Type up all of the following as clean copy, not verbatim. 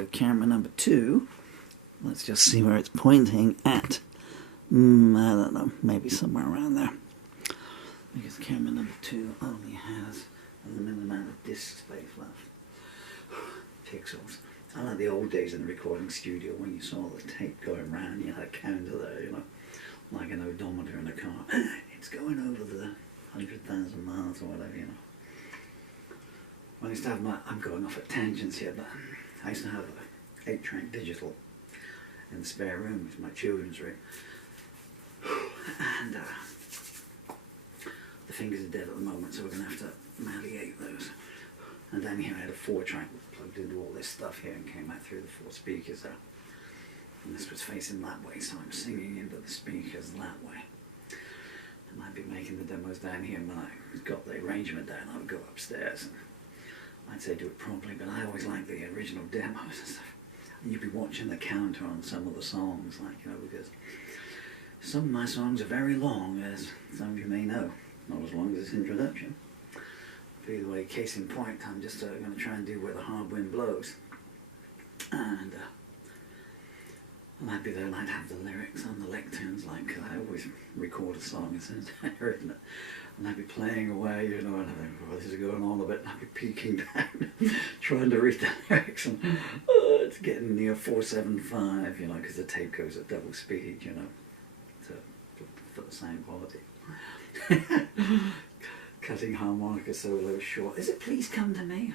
with camera number 2. Let's just see where it's pointing at. I don't know, maybe somewhere around there. Because camera number 2 only has a limited amount of disk space left. Pixels. I like the old days in the recording studio when you saw the tape going round, you had a counter there, you know, like an odometer in a car. It's going over the 100,000 miles or whatever, you know. I used to have I'm going off at tangents here, but I used to have a 8-track digital in the spare room. It's my children's room. And the fingers are dead at the moment, so we're going to have to malleate those. And down here I had a 4-track plugged into all this stuff here and came out through the 4 speakers there. And this was facing that way, so I'm singing into the speakers that way. I might be making the demos down here, and when I got the arrangement down, I would go upstairs and I'd say do it properly, but I always like the original demos and stuff. And you'd be watching the counter on some of the songs, like, you know, because some of my songs are very long, as some of you may know. Not as long as this introduction. But either way, case in point, I'm just going to try and do Where the Hard Wind Blows. And I'd be there and I'd have the lyrics on the lecterns, like, because I always record a song as soon as I've written it. And I'd be playing away, you know, and I think, oh, this is going on a bit, and I'd be peeking down, trying to read the lyrics, and it's getting near 475, you know, because the tape goes at double speed, you know, for the sound quality. Cutting harmonica solo short. Is it Please Come to Me?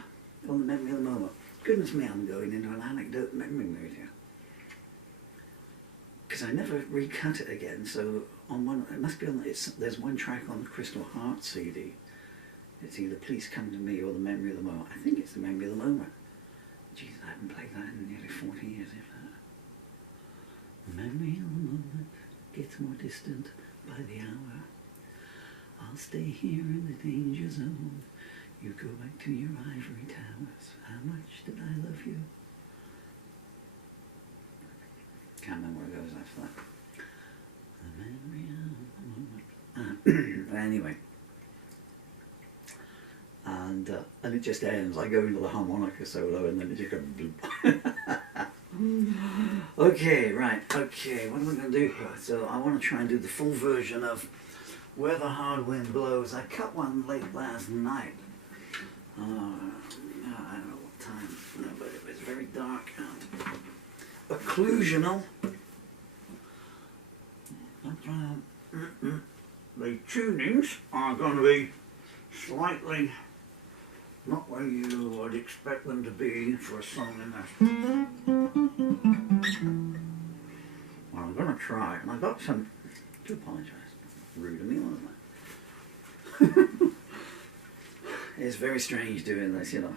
On the Memory of the Moment. Goodness me, I'm going into an anecdote memory mood here. Because I never recut it again, so on one, it must be on, there's one track on the Crystal Heart CD. It's either Please Come to Me or The Memory of the Moment. I think it's The Memory of the Moment. Jeez, I haven't played that in nearly 40 years, if that. The memory of the moment gets more distant by the hour. I'll stay here in the danger zone. You go back to your ivory towers. How much did I love you? Can't remember where it goes after that. The memory of the moment. Anyway. And it just ends. I go into the harmonica solo and then it just goes Okay, right. Okay, what am I going to do here? So I want to try and do the full version of Where the Hard Wind Blows. I cut one late last night. I don't know what time, but it was very dark and occlusional. The tunings are going to be slightly not where you would expect them to be for a song in this. Well, I'm going to try, and I got some. I do apologise. Rude of me, wasn't it? It's very strange doing this, you know.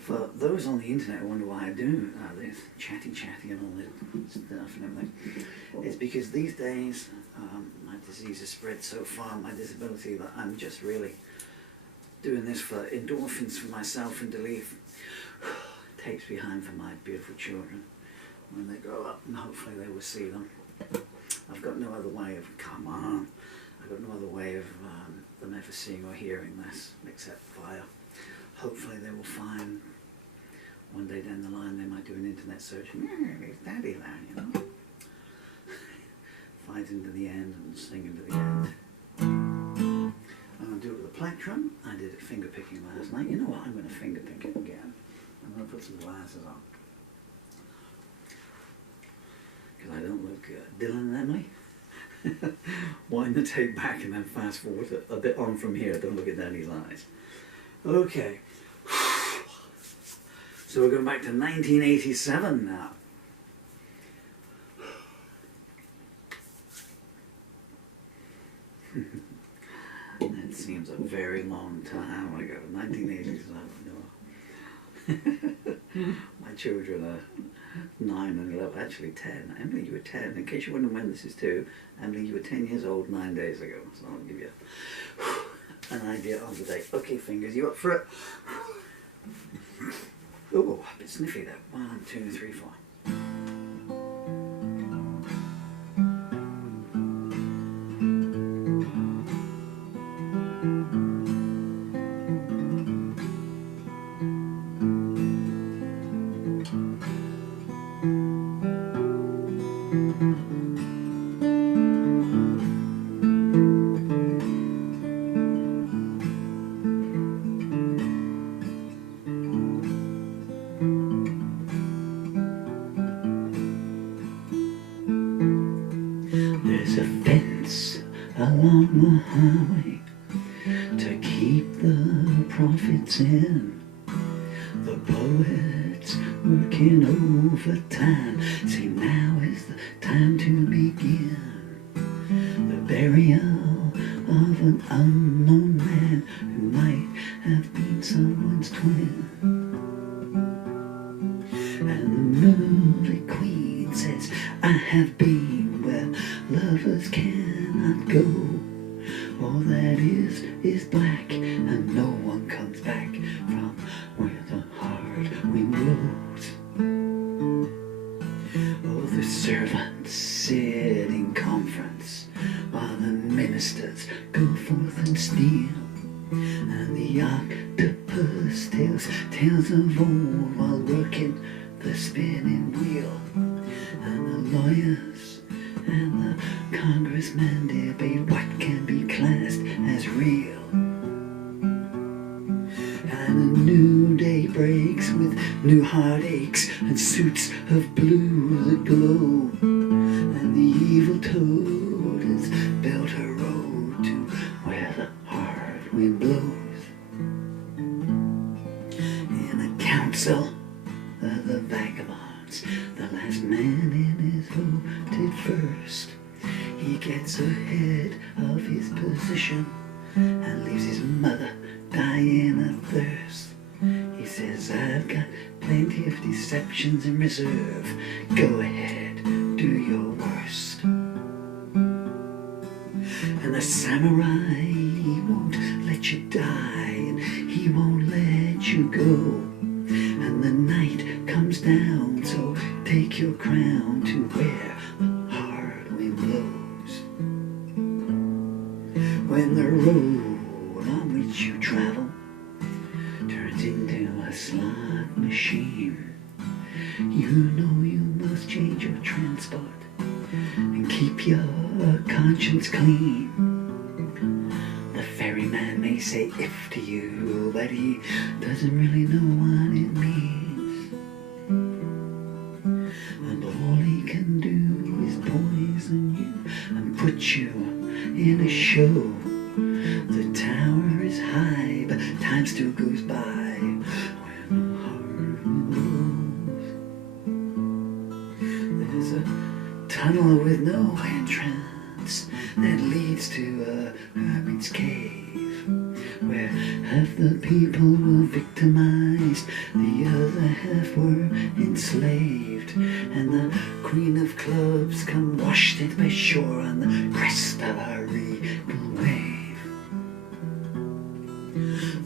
For those on the internet who wonder why I do this chatty and all this stuff and everything, it's because these days my disease has spread so far, my disability, that I'm just really doing this for endorphins for myself and to leave tapes behind for my beautiful children when they grow up, and hopefully they will see them. I've got no other way of, I've got no other way of them ever seeing or hearing this except via, hopefully they will find, one day down the line they might do an internet search and, there's Daddy there, you know. Fight into the end and sing into the end. I'm going to do it with a plectrum. I did it finger picking last night. You know what, I'm going to finger pick it again. I'm going to put some glasses on. Because I don't look good. Dylan and Emily? Wind the tape back and then fast forward a bit on from here. Don't look at Danny's eyes. Okay. So we're going back to 1987 now. That seems a very long time ago. 1987. My children are 9 and 11, actually 10. Emily, you were 10. In case you wonder when this is too, Emily, you were 10 years old 9 days ago. So I'll give you an idea of the date. Okay, fingers, you up for it? Oh, a bit sniffy there. 1, 2, 3, 4. There's a fence along the highway to keep the profits in. The poets working overtime say now is the time to begin. The burial of an unknown man who might have been someone's twin. And the movie queen says, I have been where lovers cannot go. All that is black, and no one comes back from where the hard wind blows. Oh, the servants sit in conference while the ministers go forth and steal. And the octopus tells tales of old while working the spinning wheel. And the lawyers and the congressmen debate what can be classed as real. And a new day breaks with new heartaches and suits of blue that glow. And the evil toad has built a road to where the hard wind blows. In a council of the vagabonds, the last man in is voted first. He gets ahead of his position and leaves his mother dying of thirst. He says, I've got plenty of deceptions in reserve. Go ahead, do your worst. And the samurai, he won't let you die, and he won't let you go. And the night comes down, so take your crown to where the hard wind blows. When the road on which you travel turns into a slot machine, you know you must change your transport and keep your conscience clean. The ferryman may say if to you, but he doesn't really know what it means. And all he can do is poison you and put you in a show. The tower is high, but time still goes by when the hard wind blows. There's a tunnel with no entrance that leads to a hermit's cave, where half the people were victimized, the other half were enslaved, and the queen of clubs come washed into the shore on the crest of a regal wave.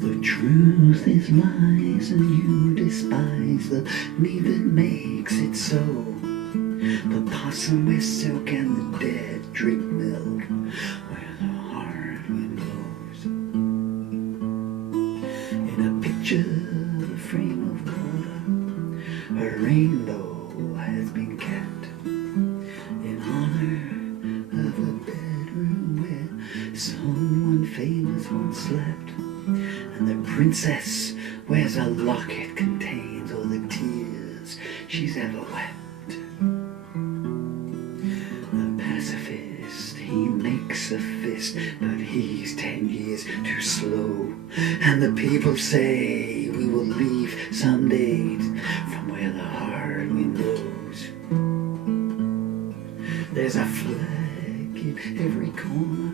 The truth is lies, and you despise the need that makes it so. The possum wears silk and the dead drink milk where the hard wind blows. In a picture frame of water, a rainbow has been kept in honor of a bedroom where someone famous once slept. And the princess wears a locket contains all the tears she's ever wept. He makes a fist, but he's 10 years too slow. And the people say we will leave someday from where the hard wind blows. There's a flag in every corner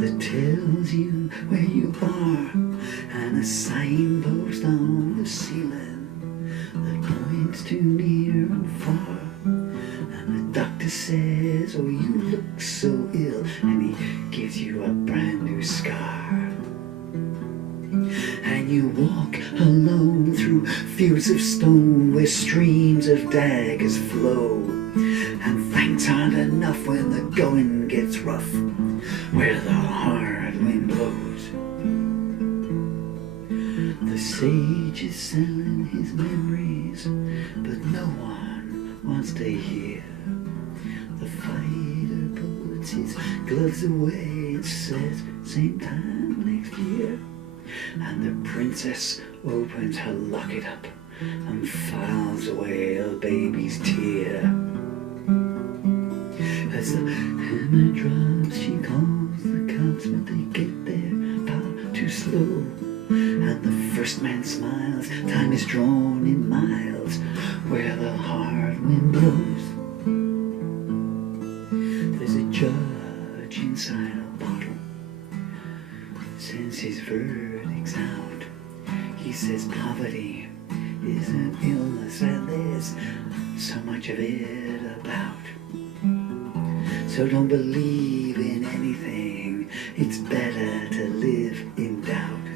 that tells you where you are, and a signpost on the ceiling that points to near and far. The doctor says, oh, you look so ill, and he gives you a brand new scar. And you walk alone through fields of stone where streams of daggers flow. And thanks aren't enough when the going gets rough, where the hard wind blows. The sage is selling his memories but no one wants to hear. The fighter puts his gloves away and says, same time next year. And the princess opens her locket up and files away her baby's tear. As the hammer drops, she calls the cops, but they get there far too slow. And the first man smiles, time is drawn in miles, where the hard wind blows. There's a judge inside a bottle, sends his verdicts out. He says poverty is an illness and there's so much of it about. So don't believe in anything, it's better to live in doubt.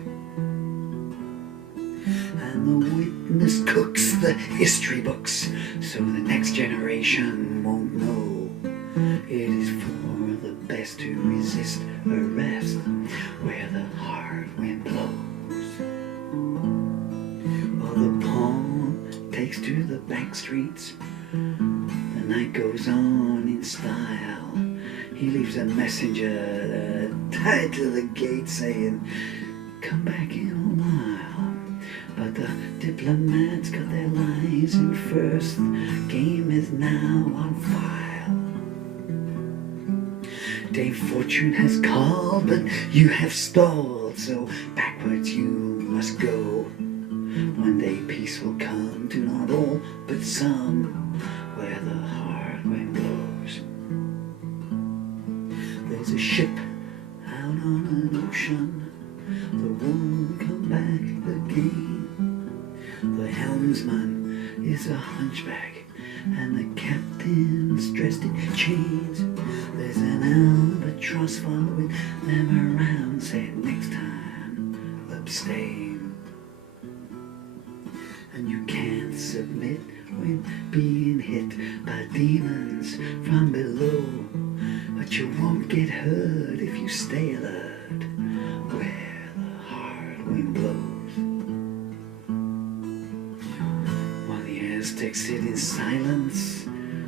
And the witness cooks the history books so the next generation won't know. It is for the best to resist arrest where the hard wind blows. Well, the pawn takes to the back streets. The night goes on in style. He leaves a messenger tied to the gate saying, come back in a while. But the diplomats got their lines in first. The game is now on file. Dame Fortune has called, but you have stalled, so backwards you must go. One day peace will come to not all, but some, where the hard wind blows. There's a ship out on an ocean, the won't come back again. The helmsman is a hunchback, and the captain's dressed in chains. There's an albatross following them around, saying next time, abstain. And you can't submit when being hit by demons from below, but you won't get hurt if you stay alert where the hard wind blows. While the Aztecs sit in silence,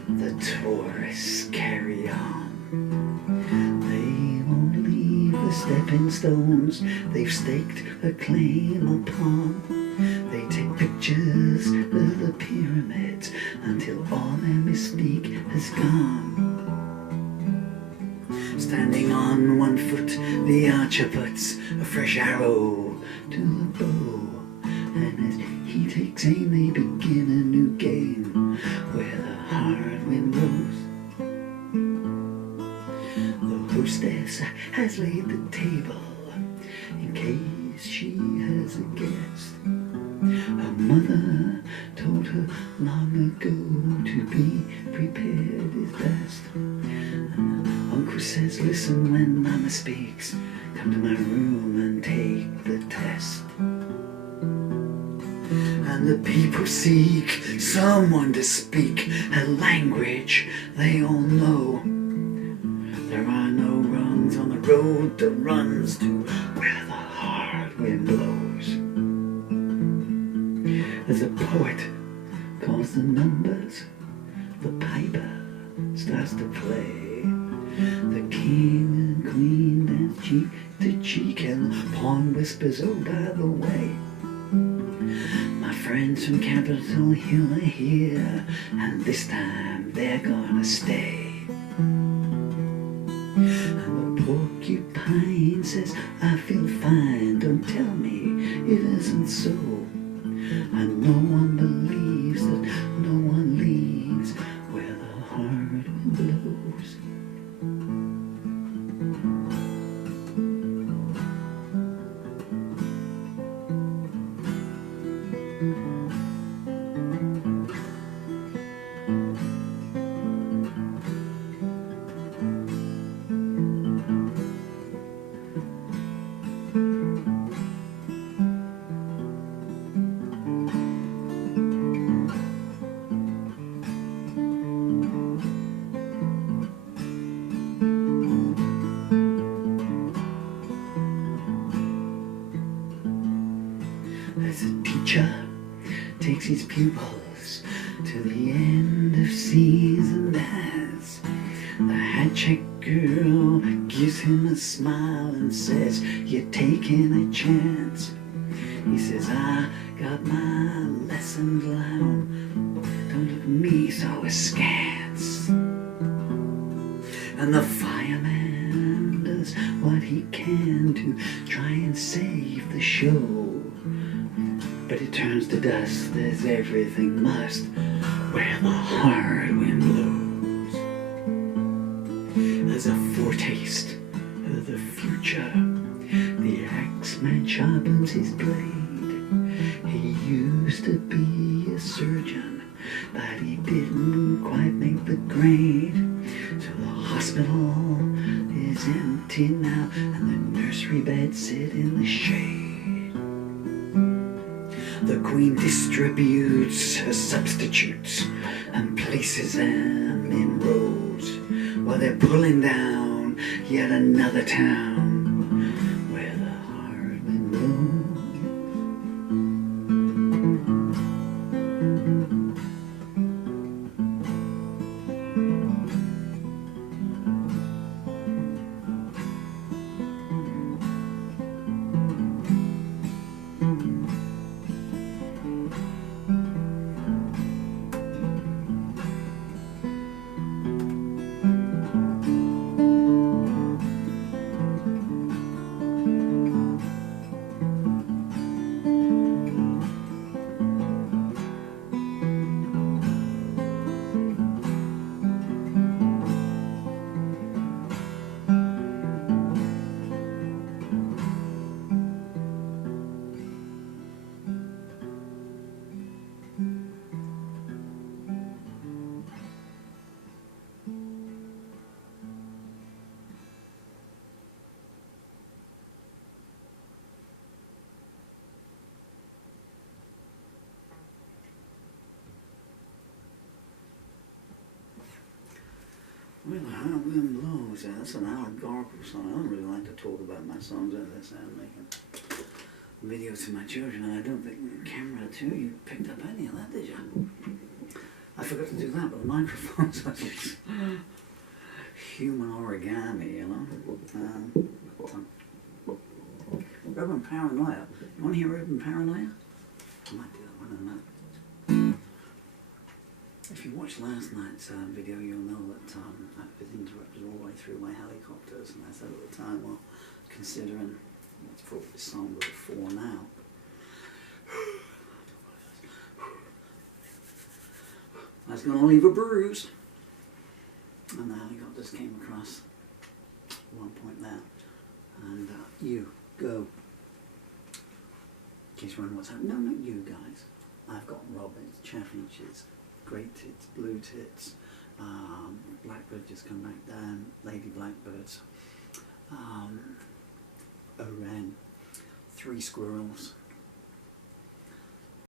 the tourists carry on. They won't leave the stepping stones they've staked a claim upon. They take pictures of the pyramids until all their mystique has gone. Standing on one foot, the archer puts a fresh arrow to the bow, and as he takes aim, they begin a new game where the hard wind blows. The hostess has laid the table in case she has a guest. Her mother told her long ago to be prepared is best. And Uncle says, listen when Mama speaks, come to my room and take the test. And the people seek someone to speak a language they all know. There are no rungs on the road that runs to where the hard wind blows. As a poet calls the numbers, the piper starts to play. The king and queen dance cheek to cheek, and the pawn whispers, oh, by the way, my friends from Capitol Hill are here, and this time they're gonna stay. And the porcupine says, I feel fine, don't tell me it isn't so. And no one believes that no one leaves where the hard wind blows. As a teacher takes his pupils to the end of season as the hat-checked girl gives him a smile and says, "You're taking a chance." He says, "I got my lessons learned. Don't look at me so askance." And the fireman does what he can to try and save the show, but it turns to dust as everything must where the hard wind blows. As a foretaste of the future, the axeman sharpens his blade. He used to be a surgeon, but he didn't quite make the grade. So the hospital is empty now, and the nursery beds sit in the shade. The Queen distributes her substitutes and places them in rows while they're pulling down yet another town where the hard wind blows. Well, the hard wind blows. That's an allegorical song. I don't really like to talk about my songs as I say I'm making videos to my children, and I don't think camera 2 you picked up any of that, did you? I forgot to do that, but the microphones are just human origami, you know. Urban Paranoia. You want to hear Urban Paranoia? I might do that one in a minute. If you watched last night's video, you'll know that I've been interrupted all the way through by helicopters, and I said at the time, well, considering what's brought this song to 4 now. I was going to leave a bruise, and the helicopters came across at one point there, and you, go. In case you're wondering what's happening, no, not you guys. I've got robins, chaffinches, great tits, blue tits, blackbird just come back down, lady blackbirds, a wren, 3 squirrels,